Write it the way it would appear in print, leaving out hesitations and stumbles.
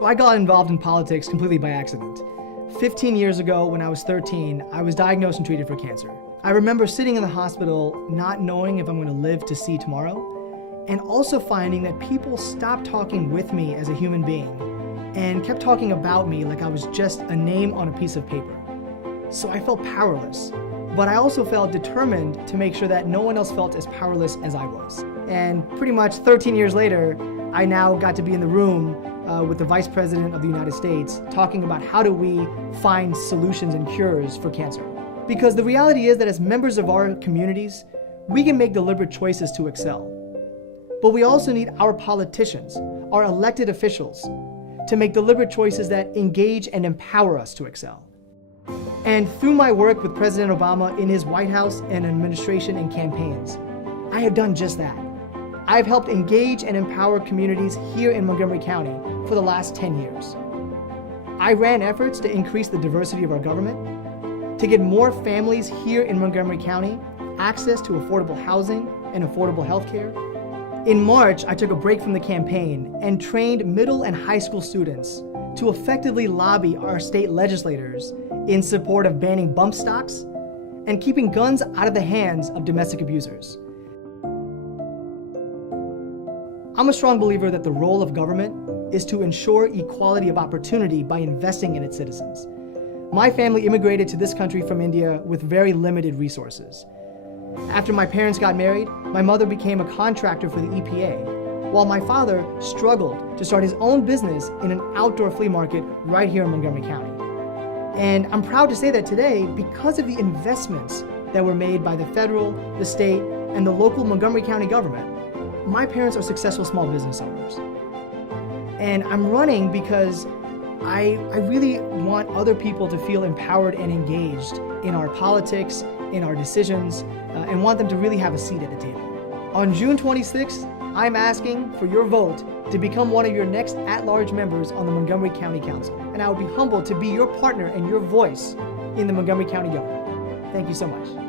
I got involved in politics completely by accident. 15 years ago, when I was 13, I was diagnosed and treated for cancer. I remember sitting in the hospital not knowing if I'm going to live to see tomorrow, and also finding that people stopped talking with me as a human being and kept talking about me like I was just a name on a piece of paper. So I felt powerless, but I also felt determined to make sure that no one else felt as powerless as I was. And pretty much 13 years later, I now got to be in the room with the Vice President of the United States talking about how do we find solutions and cures for cancer. Because the reality is that as members of our communities, we can make deliberate choices to excel. But we also need our politicians, our elected officials, to make deliberate choices that engage and empower us to excel. And through my work with President Obama in his White House and administration and campaigns, I have done just that. I've helped engage and empower communities here in Montgomery County for the last 10 years. I ran efforts to increase the diversity of our government, to get more families here in Montgomery County access to affordable housing and affordable health care. In March, I took a break from the campaign and trained middle and high school students to effectively lobby our state legislators in support of banning bump stocks and keeping guns out of the hands of domestic abusers. I'm a strong believer that the role of government is to ensure equality of opportunity by investing in its citizens. My family immigrated to this country from India with very limited resources. After my parents got married, my mother became a contractor for the EPA, while my father struggled to start his own business in an outdoor flea market right here in Montgomery County. And I'm proud to say that today, because of the investments that were made by the federal, the state, and the local Montgomery County government, my parents are successful small business owners. And I'm running because I really want other people to feel empowered and engaged in our politics, in our decisions, and want them to really have a seat at the table. On June 26th, I'm asking for your vote to become one of your next at-large members on the Montgomery County Council. And I will be humbled to be your partner and your voice in the Montgomery County government. Thank you so much.